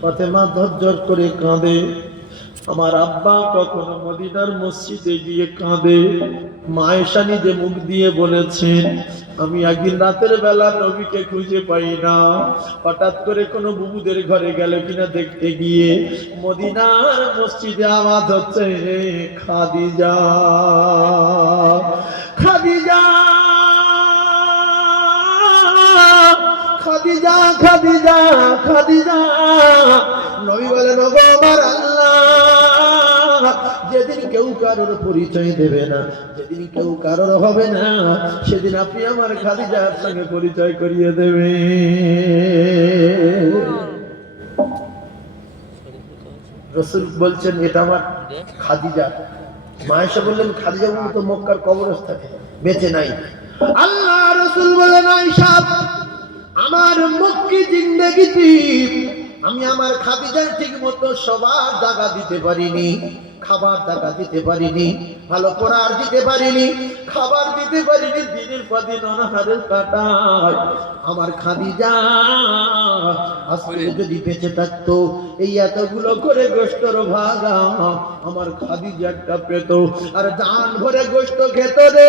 ফাতেমা ঝরঝর করে কাঁদে। আমার আব্বা কখনো মদিনার মসজিদে গিয়ে কাঁদে। মা আয়েশা নিজে মুখ দিয়ে বলেছেন, আমি একদিন রাতের বেলা নবীকে খুঁজে পাই না, হঠাৎ করে কোনো বুবুদের ঘরে গেল কিনা দেখতে গিয়ে মদিনার মসজিদে আওয়াজ হচ্ছে, খাদিজা খাদিজা খাদিজা খাদিজা খাদিজা। নবী বলেন, ওগো আমার আল্লাহ, যেদিন কেউ কারোর পরিচয় দেবে না, যেদিন কেউ কারোর হবে না, সেদিন আপনি আমার খাদিজার সঙ্গে পরিচয় করিয়ে দেবে। রাসূল বলছেন, এটা আমার খাদিজা। মা আয়েশা বললেন, খাদিজা বলতে তো মক্কার কবরস্থানে বেঁচে নাই। আল্লাহ রাসূল বলেন, আয়েশা, আমার মক্কি জিন্দেগিতে আমি আমার খাদিজার ঠিক মতো সবার জায়গা দিতে পারিনি, খাবার জায়গা দিতে পারিনি, ভালো পড়ার দিতে পারিনি, খাবার দিতে পারিনি, দিনের পর দিন অনাহারে কাটাই। আমার খাদিজা আজকে যদি বেঁচে থাকতো, এই এতগুলো করে গোশতর ভাগা আমার খাদিজা একটা পেত, আর জান ভরে গোশত খেত রে।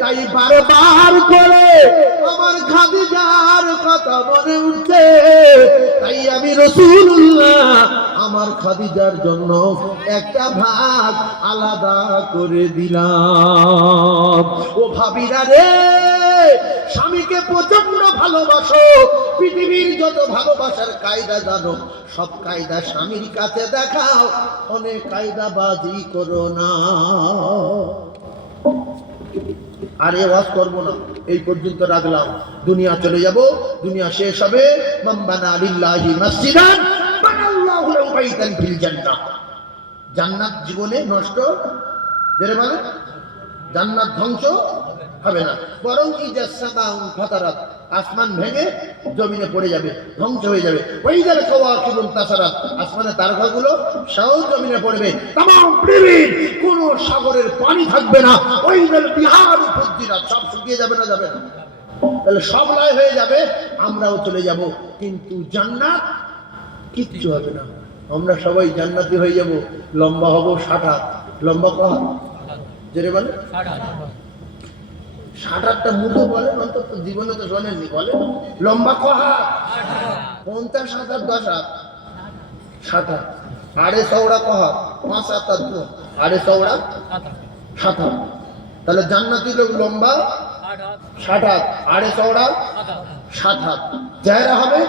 তাই বারবার করে আমার খাদিজার কথা মনে উঠছে। তাই আমি রাসূলুল্লাহ আমার খাদিজার জন্য একটা ভাগ আলাদা করে দিলাম। ও ভাবিরা রে, স্বামীকে প্রচন্ড ভালোবাসো, পৃথিবীর যত ভালোবাসার কায়দা জানো সব কায়দা স্বামীর কাছে দেখাও, অনেক কায়দাবাজি করো না। আর এ ওয়াজ করবো না, এই পর্যন্ত রাখলাম। দুনিয়া চলে যাব, দুনিয়া শেষ হবে। মান বানা লিল্লাহি মাসজিদান বানাল্লাহু লাহু বাইতান ফিল জান্নাহ। জান্নাত জীবনে নষ্ট, যারা বলে জান্নাত ধ্বংস হবে না, বরং ইজাস সামাউন ফাতারাত, আসমান ভেঙে জমিনে পড়ে যাবে, ধ্বংস হয়ে যাবে। ওয়াইদাল কাওয়াকিবুন তাসারাত, আসমানের তারকাগুলো সব জমিনে পড়বে। तमाम পৃথিবীর কোন সাগরের পানি থাকবে না। ওয়াইদাল বিহারু ফুজ্জিরাত, সব শুকিয়ে যাবে না, যাবে না। তাহলে সব লয় হয়ে যাবে, আমরাও চলে যাব, কিন্তু জান্নাত কিচ্ছু হবে না। আমরা সবাই জান্নাতি হয়ে যাব, লম্বা হব 60 হাত। লম্বা কত? জেরে বলে 60 মুখে বলে, অন্তত জীবনে তো শোনেননি। বলে লম্বা ক হাত? 50 হাত আর 10 হাত, 60 হাত। আড়ে চওড়া ক হাত? 5 হাত আর 2, আড়ে চওড়া 7 হাত। তাহলে জান্নাতি লোক লম্বা 60 হাত, আড়ে চওড়া 7 হাত। চেহারা হবে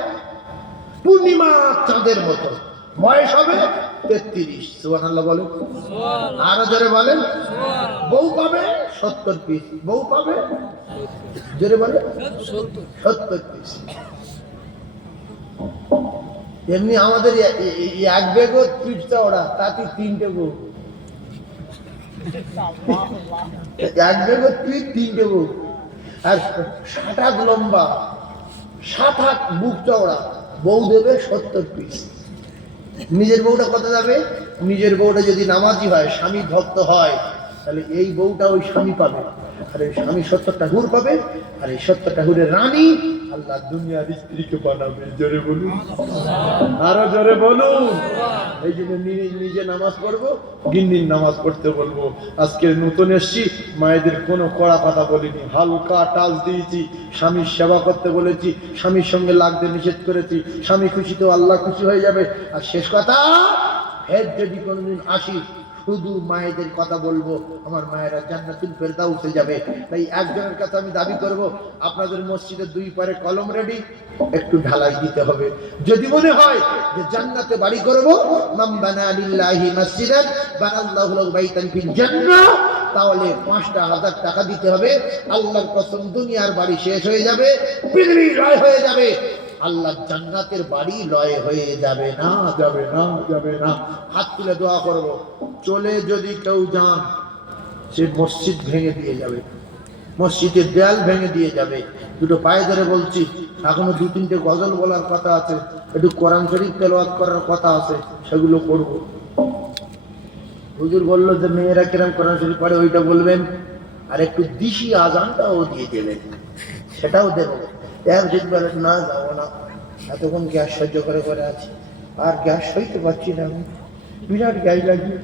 পূর্ণিমা চাঁদের মতো, বয়স হবে 33। সুবহানাল্লাহ বলেন, আরো জোরে বলেন। বউ পাবে 70 পিস, বউ পাবে জোরে বলে 70 পিস। এমনি আমাদের এক বেগও পিঠ চওড়া, তাতে 3টে বউ। এক বেগও পিঠ, 3টে বউ। আর 60 হাত লম্বা, 7 হাত বুক চওড়া, বউ দেবে 70 পিস। নিজের বউটা কত যাবে? নিজের বউটা যদি নামাজি হয়, স্বামী ভক্ত হয়, তাহলে এই বউটা ওই স্বামী পাবে, আর এই স্বামী 70টা হুর পাবে, আর এই 70টা হুরের রানী আল্লাহ দুনিয়ার স্ত্রীকে বানাবে। জোরে বলুন, আরো জোরে বলুন। এই জন্য নিজে নামাজ পড়বো, গিন্নির নামাজ পড়তে বলবো। আজকে নতুন এসছি, মায়েদের কোনো কড়া কথা বলিনি, হালকা টাচ দিয়েছি। স্বামীর সেবা করতে বলেছি, স্বামীর সঙ্গে লাগতে নিষেধ করেছি। স্বামী খুশি তো আল্লাহ খুশি হয়ে যাবে। আর শেষ কথা, ফের যদি কোনোদিন আসি, শুধু মায়েদের কথা বলবো, আমার মায়েরা জান্নাতুল ফেরদাউসে যাবে। তাই একজনের কাছে আমি দাবি করব, আপনাদের মসজিদের 2 পারে কলম রেডি, একটু ঢালাই দিতে হবে। যদি মনে হয় যে জান্নাতে বাড়ি করব, মান বানা লিল্লাহি মাসজিদান বানাল্লাহু লাহু বাইতান ফিল জান্নাহ, তাহলে 5,000 টাকা দিতে হবে। আল্লাহর কসম, দুনিয়ার বাড়ি শেষ হয়ে যাবে, পৃথিবী লয় হয়ে যাবে, আল্লাহ জান্নাতের বাড়ি লয় হয়ে যাবে না, যাবে না, যাবে না। হাত তুলে দোয়া করব, চলে যদি কেউ যান, সে মসজিদ ভেঙে দিয়ে যাবে, মসজিদের দেয়াল ভেঙে দিয়ে যাবে। দুটো পায়ে ধরে বলছি, এখনো 2-3টে গজল বলার কথা আছে, একটু কোরআন শরীফ তেলাওয়াত করার কথা আছে, সেগুলো করব। হুজুর বললো যে মেয়েরা কিরম কোরআন শরীফ পড়ে ওইটা বলবেন, আর একটু দিশি আজানটাও দিয়ে দেবেন, সেটাও দেবো। এক দেখবেন না, যাবো না, এতক্ষণ গ্যাস সহ্য করে করে আছি, আর গ্যাস সইতে পারছি না আমি, বিরাট গ্যাস লাগছে,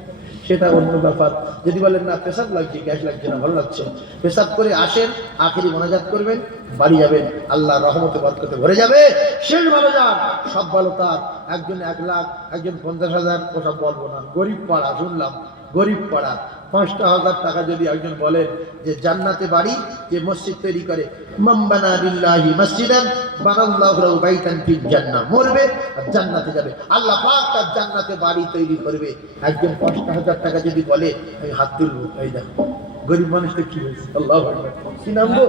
সেটা অন্য ব্যাপার। যদি বলেন না পেশাব লাগছে, গ্যাস লাগছে না, ভালো লাগছে, পেশাব করে আসেন, আখেরি মোনাজাত করবেন, বাড়ি যাবেন, আল্লাহ রহমতে বরকতে ভরে যাবে। শেষ ভালো যান, সব ভালো তার। একজন 1 লাখ, একজন 50,000, ওসব বলবো না। গরিব পাড়া শুনলাম, গরিব পাড়া 5,000 টাকা যদি একজন বলেন যে জান্নাতে বাড়ি, যে মসজিদ তৈরি করে, মাম্বানা লিল্লাহি মসজিদান বানাল্লাহু লাহু বাইতান ফিল জান্নাহ, মরবে আর জান্নাতে যাবে, আল্লাহ পাক তার জান্নাতে বাড়ি তৈরি করবে। একজন 5,000 টাকা যদি বলে, আমি হাত তুলবো। এই দেখো গরিব মানুষটা কি হয়েছে, আল্লাহু আকবার। কি নাম গো?